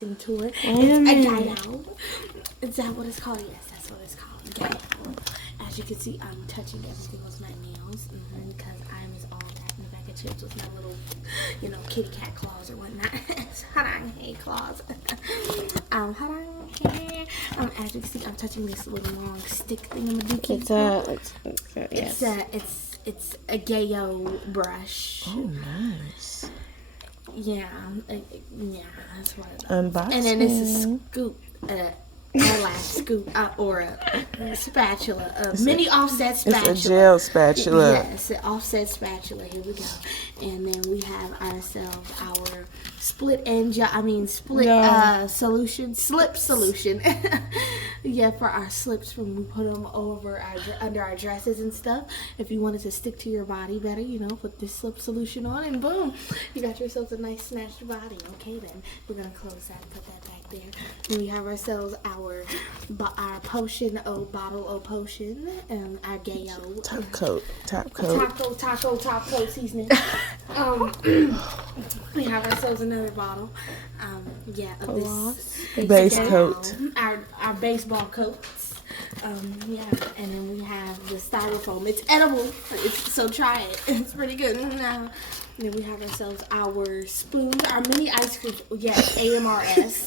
to it. It's a gayo. Is that what it's called? Yes, that's what it's called. Gayo. As you can see, I'm touching everything with my nails because I'm as all that in the bag of chips with my little, kitty cat claws or whatnot. Harang hey claws. Harang hey. As you can see, I'm touching this little long stick thingamadookie. It's a gayo brush. Oh, nice. Yeah, that's what it is. Unboxing. And then it's a scoop, eyelash scoop, or a spatula, a mini offset spatula. It's a gel spatula. Yes, an offset spatula. Here we go. And then we have ourselves our slip solution. Yeah, for our slips when we put them under our dresses and stuff. If you wanted to stick to your body better, put this slip solution on and boom, you got yourselves a nice snatched body. Okay, then we're gonna close that and put that back there. Then we have ourselves our potion, bottle of potion, and our gayo Top coat seasoning. We have ourselves another bottle. Of this base coat. Our baseball coats. And then we have the styrofoam. It's edible, so try it. It's pretty good. Then we have ourselves our spoons, our mini ice cream. Yes, AMRS.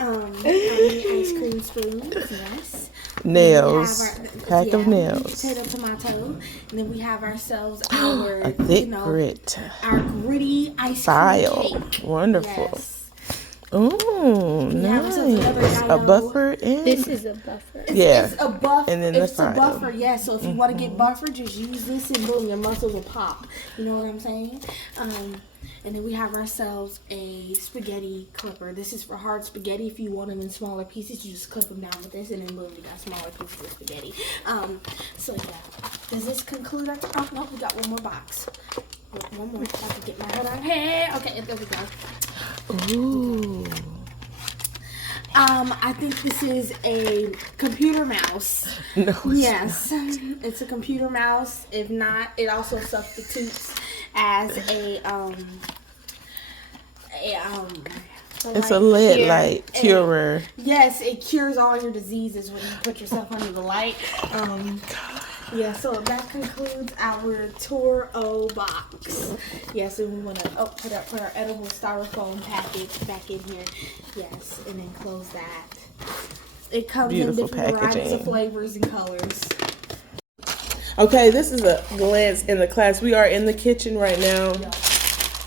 Our mini ice cream spoons. Yes. Nails. Pack of nails. Potato, tomato. And then we have ourselves our a thick grit. Our gritty ice file. cream cake. Wonderful. Yes. Oh, nice. A buffer and this is a buffer. It's a buffer. And then it's the a buffer, yeah. So if you want to get buffer, just use this and boom, your muscles will pop. You know what I'm saying? And then we have ourselves a spaghetti clipper. This is for hard spaghetti. If you want them in smaller pieces, you just clip them down with this, and then boom, you got smaller pieces of spaghetti. So yeah. Does this conclude our? Oh no, we got one more box. One more. I have to get my head on. Hey, okay, there we go. ooh. I think this is a computer mouse. No, it's yes, it's a computer mouse. If not, it also substitutes as it's a lead light curer. Yes, it cures all your diseases when you put yourself under the light. Yeah, so that concludes our tour O box. Yes, and we want to put our edible styrofoam package back in here. Yes, and then close that. It comes Beautiful in different varieties packaging. of flavors and colors. Okay, this is a glance in the class. We are in the kitchen right now.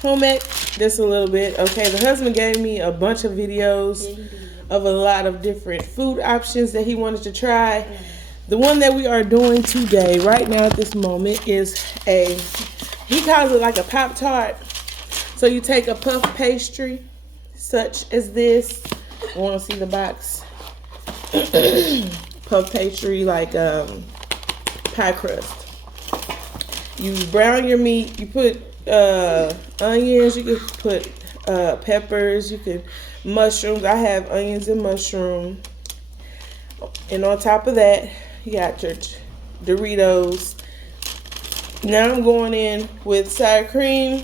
Home ec, just a little bit. Okay, the husband gave me a bunch of videos of a lot of different food options that he wanted to try. The one that we are doing today, right now at this moment, is he calls it like a Pop-Tart. So you take a puff pastry, such as this. I want to see the box. Puff pastry, like pie crust. You brown your meat. You put onions. You could put peppers. You could mushrooms. I have onions and mushroom. And on top of that, you got your Doritos. Now I'm going in with sour cream.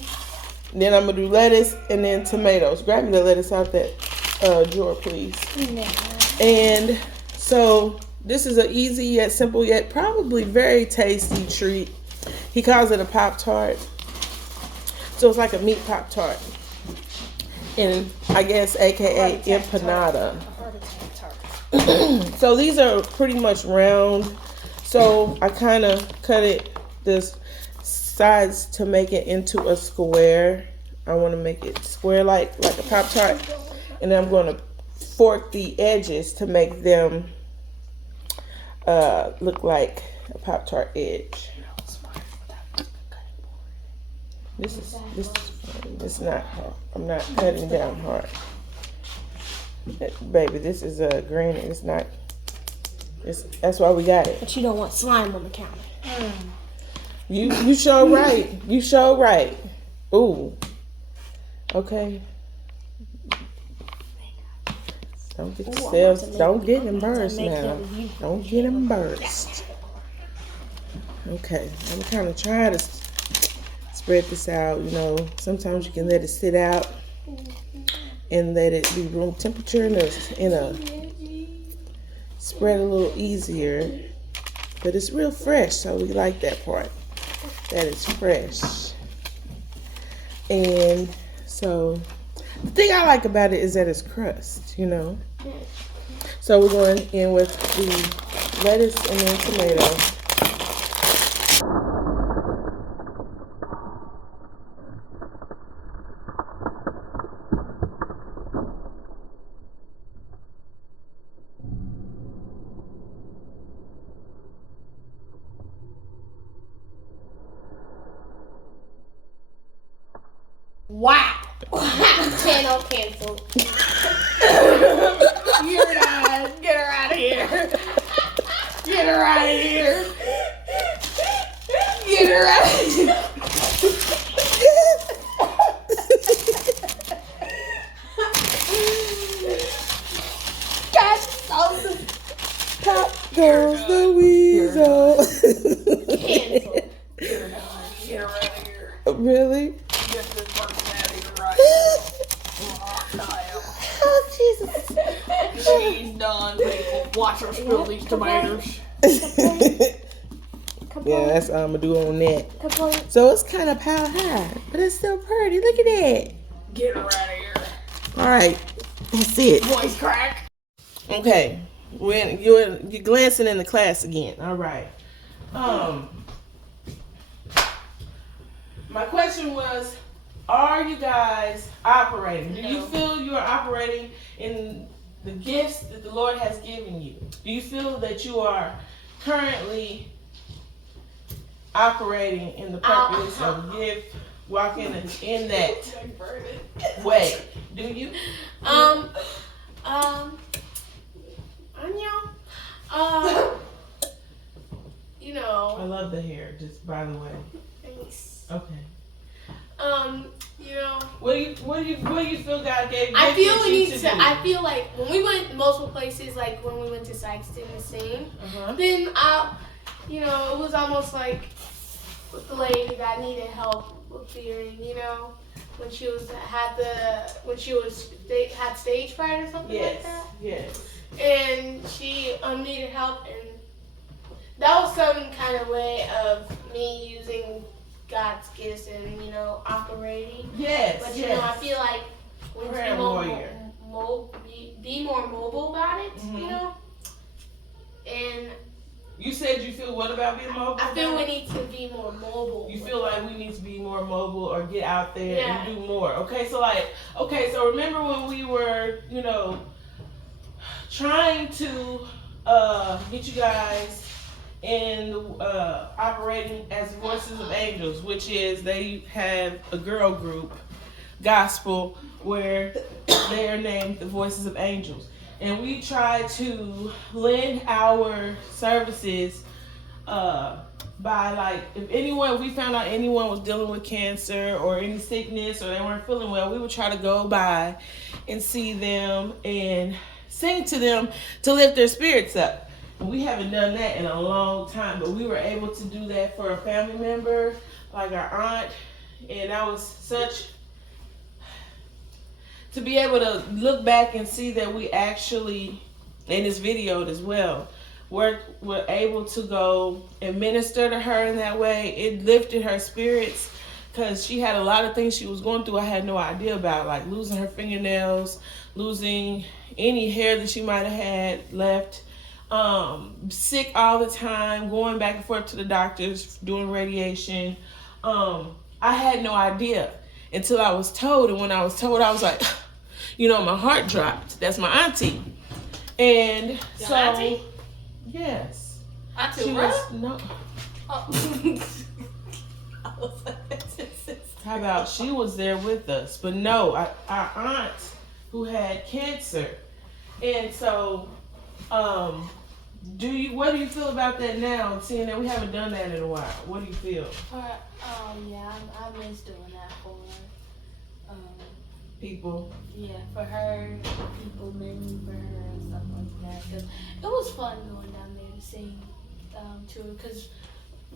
Then I'm going to do lettuce and then tomatoes. Grab me the lettuce out that drawer, please. And so this is an easy yet simple yet probably very tasty treat. He calls it a Pop-Tart. So it's like a meat Pop-Tart. And I guess AKA empanada. So these are pretty much round. So I kind of cut the sides to make it into a square. I want to make it square like a Pop-Tart. And then I'm going to fork the edges to make them look like a Pop-Tart edge. This is fine. It's not hard. I'm not cutting down hard. Baby, this is a granny. It's not. That's why we got it. But you don't want slime on the counter. You show right. You show right. Ooh. Okay. Don't get yourselves. Don't get embarrassed now. Don't get embarrassed. Okay. I'm kind of trying to spread this out. Sometimes you can let it sit out and let it be room temperature and spread a little easier. But it's real fresh, so we like that part. That it's fresh. And so the thing I like about it is that it's crust, you know. So we're going in with the lettuce and then tomato. Wow. Channel canceled. You're done. Get her out of here. Get her out of here. Get her out of here. That's so Pop goes the weasel. Canceled. Get her out of here. Really? Get this person out of here right Oh, Jesus. now. She's done, people. Watch her spill these tomatoes. Yeah, that's all I'm gonna do on that. Kapoor. So it's kind of power high, but it's still pretty. Look at that. Get her out of here. All right, that's it. Voice crack. Okay, when you're glancing in the class again. All right. My question was, are you guys operating? Do you feel you are operating in the gifts that the Lord has given you? Do you feel that you are currently operating in the purpose of gift, walking in that way? Do you? You know. I love the hair, just by the way. Thanks. Okay. You know. What do you feel God gave you? I feel we need do? to. I feel like when we went multiple places, like when we went to Sykeston to sing, then it was almost like with the lady that needed help with fearing, you know, when she had stage fright or something like that. Yes. And she needed help, and that was some kind of way of me using God's gifts and operating. Yes. But I feel like we need Prayer to warrior. be more mobile about it, Mhm. And You said you feel what about being mobile? I feel we need to be more mobile. You feel like we need to be more mobile or get out there Yeah. and do more. So remember when we were, trying to get you guys in operating as Voices of Angels, which is they have a girl group, gospel, where they are named the Voices of Angels. And we try to lend our services by if we found out anyone was dealing with cancer or any sickness or they weren't feeling well, we would try to go by and see them and sing to them to lift their spirits up. And we haven't done that in a long time, but we were able to do that for a family member, like our aunt, and that was such to be able to look back and see that we actually, in this video as well, we're able to go and minister to her in that way. It lifted her spirits because she had a lot of things she was going through I had no idea about, like losing her fingernails, losing any hair that she might have had left, sick all the time, going back and forth to the doctors, doing radiation. I had no idea until I was told, and when I was told, I was like, my heart dropped. That's my auntie. And Your so, auntie? yes. Auntie, She was, no. How about she was there with us? But no, our aunt who had cancer. And so, what do you feel about that now, seeing that we haven't done that in a while? What do you feel? Yeah, I miss doing that for People? yeah, for her, people, mainly for her and stuff like that. 'Cause it was fun going down there to sing to her. Cause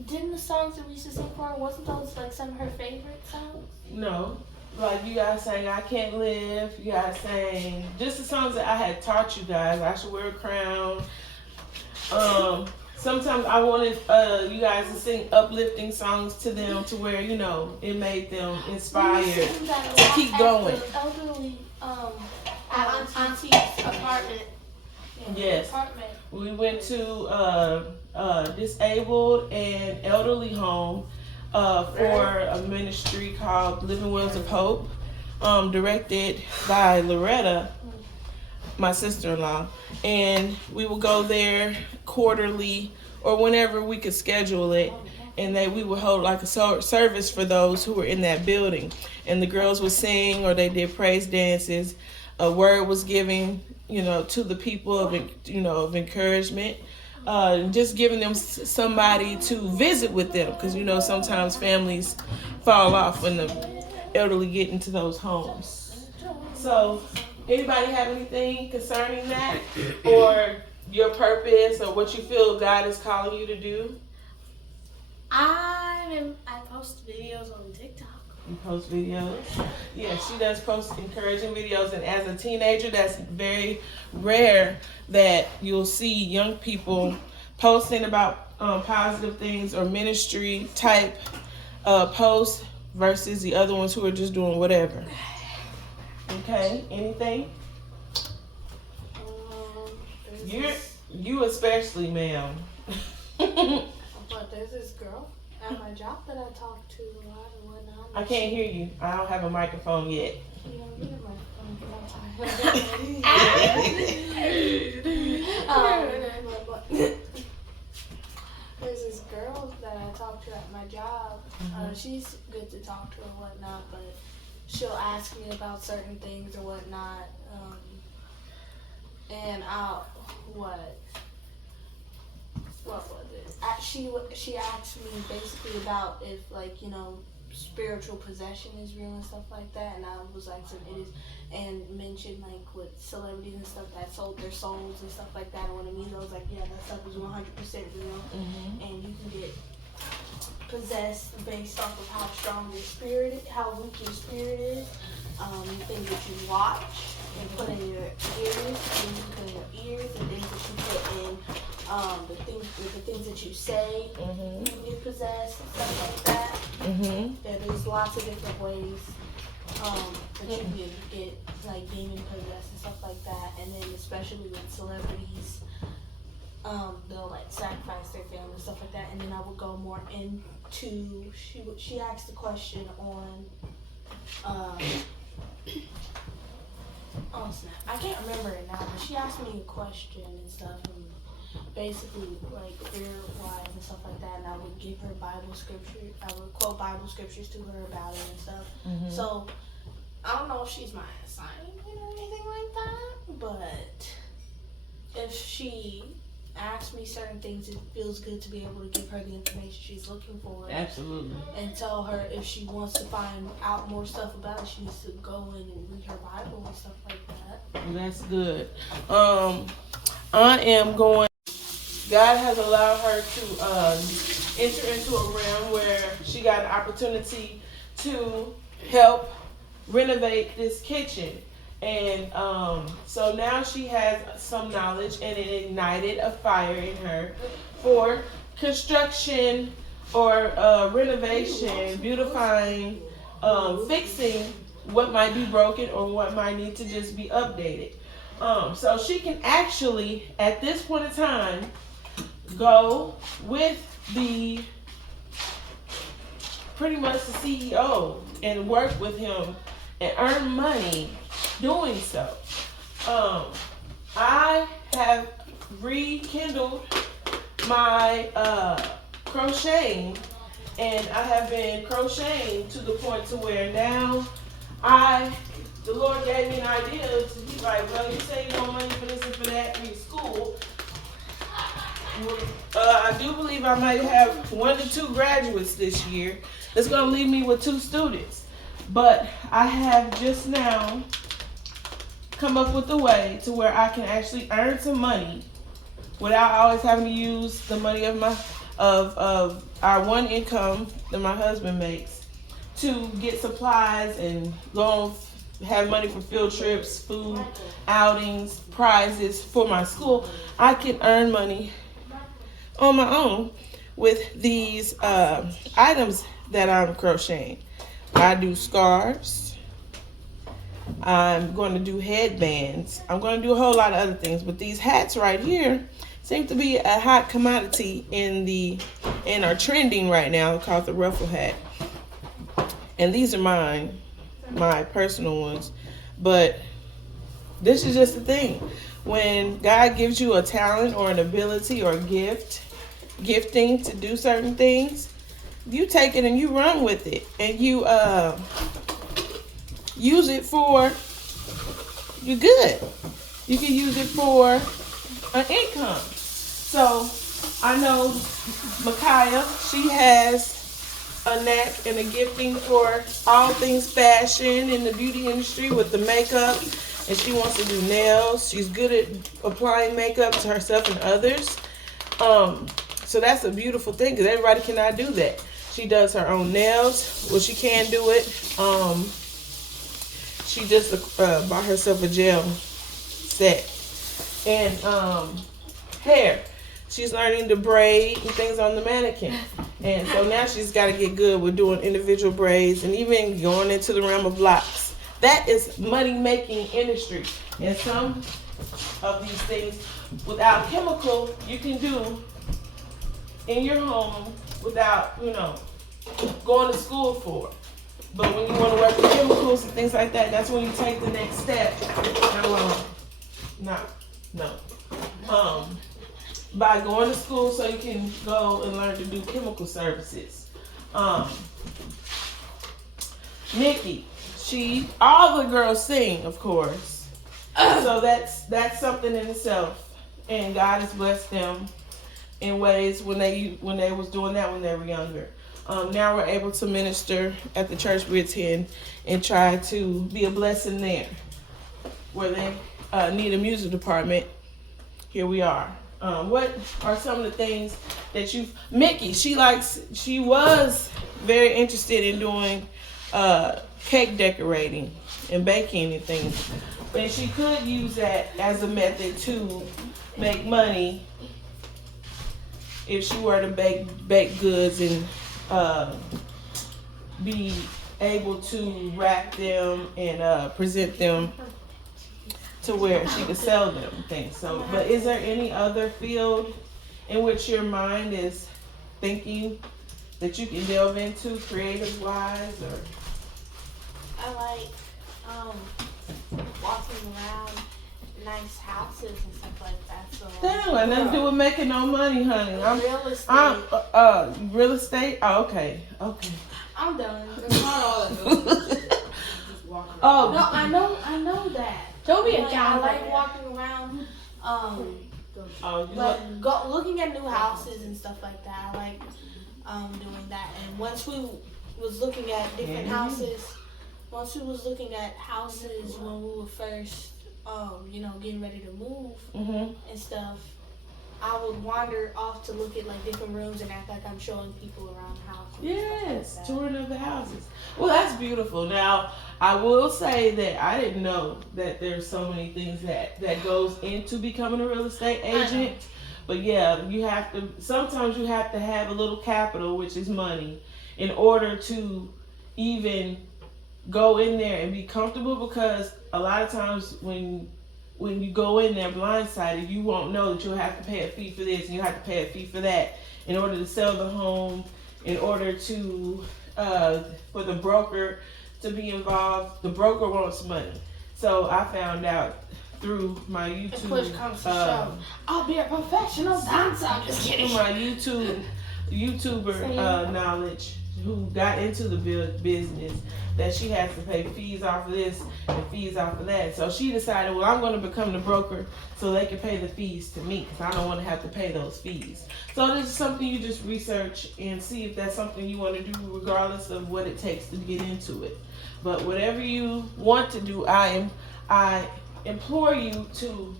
didn't the songs that we used to sing for her, wasn't those like some of her favorite songs? No. like you guys sang "I Can't Live," you guys sang just the songs that I had taught you guys. I Should Wear a Crown. Sometimes I wanted you guys to sing uplifting songs to them, to where it made them inspired to keep going. Elderly, at Auntie's apartment. Yes. We went to disabled and elderly home for a ministry called Living Wells of Hope, directed by Loretta, my sister-in-law. And we would go there quarterly or whenever we could schedule it. And we would hold like a service for those who were in that building. And the girls would sing or they did praise dances. A word was given, to the people of encouragement. Just giving them somebody to visit with them, because sometimes families fall off when the elderly get into those homes. So, anybody have anything concerning that, or your purpose, or what you feel God is calling you to do? I post videos on TikTok. You post videos? Yeah, she does post encouraging videos, and as a teenager, that's very rare that you'll see young people posting about positive things or ministry type posts versus the other ones who are just doing whatever. Okay, anything? You especially, ma'am. But there's this girl at my job that I talk to a lot and whatnot. I can't hear you. I don't have a microphone yet. You don't get a microphone because I'm tired. There's this girl that I talk to at my job. She's good to talk to and whatnot, but she'll ask me about certain things or whatnot. And what was it? She asked me basically about if spiritual possession is real and stuff like that, and I was like, so it is, and mentioned like with celebrities and stuff that sold their souls and stuff like that. And when I mean, I was like, yeah, that stuff is 100% real, and you can get possessed based off of how strong your spirit is, how weak your spirit is, things that you watch and put in your ears, things you put in your ears, and things that you put in the things that you say, you get possessed and stuff like that. Yeah, there's lots of different ways that you can get like demon possessed and stuff like that. And then especially with celebrities, they'll like sacrifice their family and stuff like that. And then I would go more into she asked the question on oh snap, I can't remember it now, but she asked me a question and stuff, and basically like career-wise and stuff like that, and I would give her Bible scripture. I would quote Bible scriptures to her about it and stuff. So I don't know if she's my assignment or anything like that, but if she asks me certain things, it feels good to be able to give her the information she's looking for. Absolutely. And tell her if she wants to find out more stuff about it, she needs to go in and read her Bible and stuff like that. That's good. I am going. God has allowed her to enter into a realm where she got an opportunity to help renovate this kitchen. And so now she has some knowledge, and it ignited a fire in her for construction or renovation, beautifying, fixing what might be broken or what might need to just be updated. So she can actually, at this point in time, go with pretty much the CEO and work with him and earn money doing so. I have rekindled my crocheting, and I have been crocheting to the point to where now the Lord gave me an idea. He's like, well, you save more money for this and for that for your school. I do believe I might have 1 to 2 graduates this year. It's going to leave me with 2 students. But I have just now come up with a way to where I can actually earn some money without always having to use the money of our one income that my husband makes to get supplies and go have money for field trips, food, outings, prizes for my school, I can earn money on my own with these items that I'm crocheting. I do scarves. I'm going to do headbands. I'm going to do a whole lot of other things, but these hats right here seem to be a hot commodity and are trending right now, called the ruffle hat. And these are mine, my personal ones. But this is just the thing. When God gives you a talent or an ability or a gifting to do certain things, you take it and you run with it. And you use it for your good. You can use it for an income. So I know Micaiah, she has a knack and a gifting for all things fashion in the beauty industry with the makeup, and she wants to do nails. She's good at applying makeup to herself and others. So that's a beautiful thing because everybody cannot do that. She does her own nails. Well, she can do it. She just bought herself a gel set. And hair. She's learning to braid and things on the mannequin. And so now she's got to get good with doing individual braids and even going into the realm of locks. That is money-making industry. And some of these things, without chemical, you can do in your home without, going to school for. But when you want to work with chemicals and things like that, that's when you take the next step. By going to school so you can go and learn to do chemical services. Nikki, all the girls sing, of course. So that's something in itself. And God has blessed them in ways when they was doing that when they were younger. Now we're able to minister at the church we attend and try to be a blessing there. Where they need a music department, here we are. What are some of the things that Mickey, she was very interested in doing cake decorating and baking and things. And she could use that as a method to make money if she were to bake goods and be able to wrap them and present them to where she could sell them and things. So, but is there any other field in which your mind is thinking that you can delve into creative wise? Or I like walking around nice houses and stuff like that. So that ain't got nothing to do with making no money, honey. real estate. Real estate? Oh, okay. I'm done. It's not all that. Just walking around. Oh, No, I know that. Don't be a I guy. like walking around, looking at new houses and stuff like that. I like doing that. And once we was looking at different houses, when we were first, getting ready to move and stuff, I would wander off to look at like different rooms and act like I'm showing people around the house. yes, touring of the houses. Well, that's beautiful. Now, I will say that I didn't know that there's so many things that goes into becoming a real estate agent. But yeah, sometimes you have to have a little capital, which is money, in order to even go in there and be comfortable, because a lot of times when you go in there blindsided, you won't know that you'll have to pay a fee for this and you have to pay a fee for that in order to sell the home, in order to for the broker to be involved. The broker wants money. So I found out through my YouTube. If push comes to shove, I'll be a professional dancer. I'm just kidding. Through my YouTuber knowledge, who got into the business, that she has to pay fees off of this and fees off of that. So she decided, well, I'm going to become the broker so they can pay the fees to me, because I don't want to have to pay those fees. So this is something you just research and see if that's something you want to do, regardless of what it takes to get into it. But whatever you want to do, I implore you to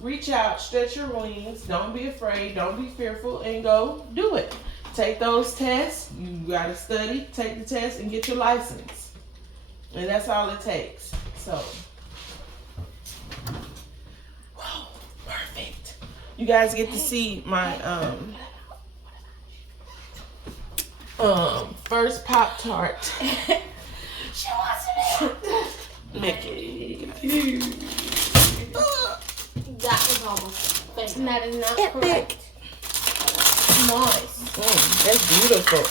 reach out, stretch your wings, don't be afraid, don't be fearful, and go do it. take those tests. You gotta study, take the test, and get your license. And that's all it takes. So, whoa, perfect. You guys get to see my first Pop-Tart. She wants it. Mickey. That was almost fake. That is not Epic. correct. Nice. That's beautiful.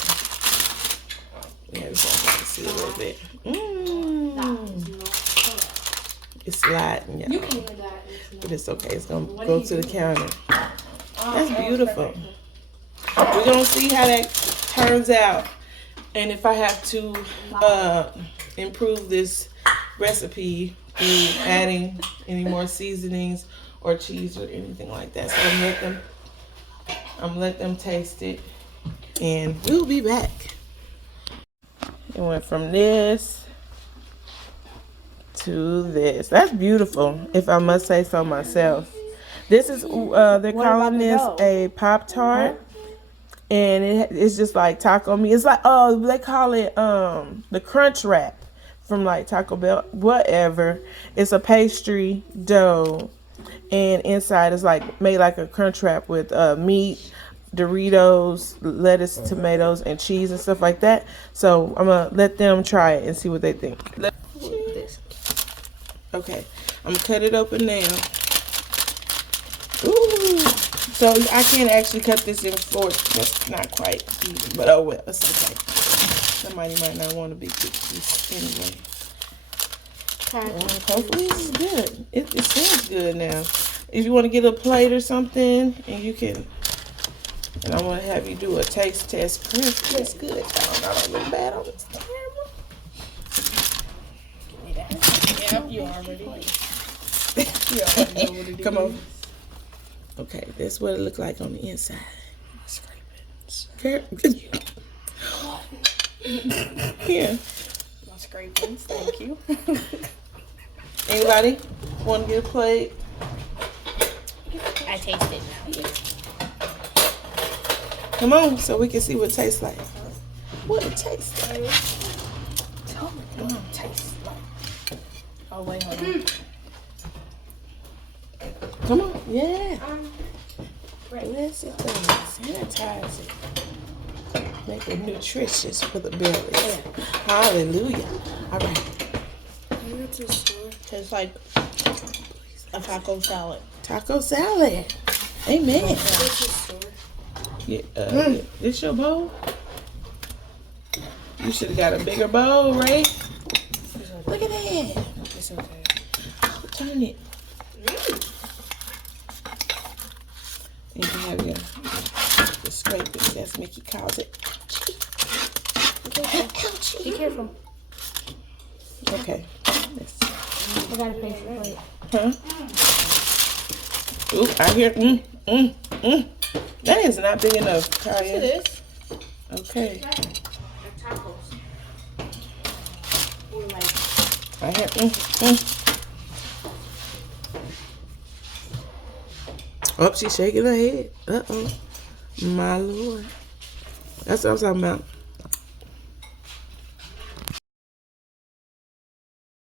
Yeah, we can see a little bit. That is not correct. It's sliding, yeah. You can hear that. But it's okay. It's gonna go to the counter. That's beautiful. We're gonna see how that turns out, and if I have to improve this recipe through adding any more seasonings or cheese or anything like that. So I'm gonna let them taste it, and we'll be back. It went from this to this. That's beautiful, if I must say so myself. This is they're calling this a Pop-Tart, and it's just like taco meat. It's like they call it the Crunch Wrap from like Taco Bell, whatever. It's a pastry dough, and inside is like made like a Crunch Wrap with meat, Doritos, lettuce, tomatoes, and cheese and stuff like that. So I'm gonna let them try it and see what they think. Okay, I'm gonna cut it open now. Ooh, so I can't actually cut this in forks. That's not quite even, but oh well, it's okay. Somebody might not want a big piece anyway. Hopefully this is good. It smells good now. If you want to get a plate or something, and you can, and I want to have you do a taste test. Chris, that's good. I don't look bad on this camera. Give me that. Yep, you already know what it Come on. Okay, that's what it looked like on the inside. Scrapings. Yeah. My scrapings, thank you. Anybody want to get a plate? I taste it now. Come on, so we can see what it tastes like. What it tastes like. Tell me what it tastes like. Oh, wait, hold on. Come on, yeah. Rinse it down, sanitize it. Make it nutritious for the belly. Yeah. Hallelujah. All right. Tastes like a taco salad. Taco salad. Amen. Yeah, this your bowl? You should have got a bigger bowl, Ray. Look at that. It's okay. Oh, turn it. And you have your scraping, as Mickey calls it. Be careful. Okay. I gotta pay for it. Huh? Ooh, I hear, That is not big enough, Kaya. It is. Okay. Tacos. I hear, Oh, she's shaking her head. Uh-oh. My Lord. That's what I'm talking about.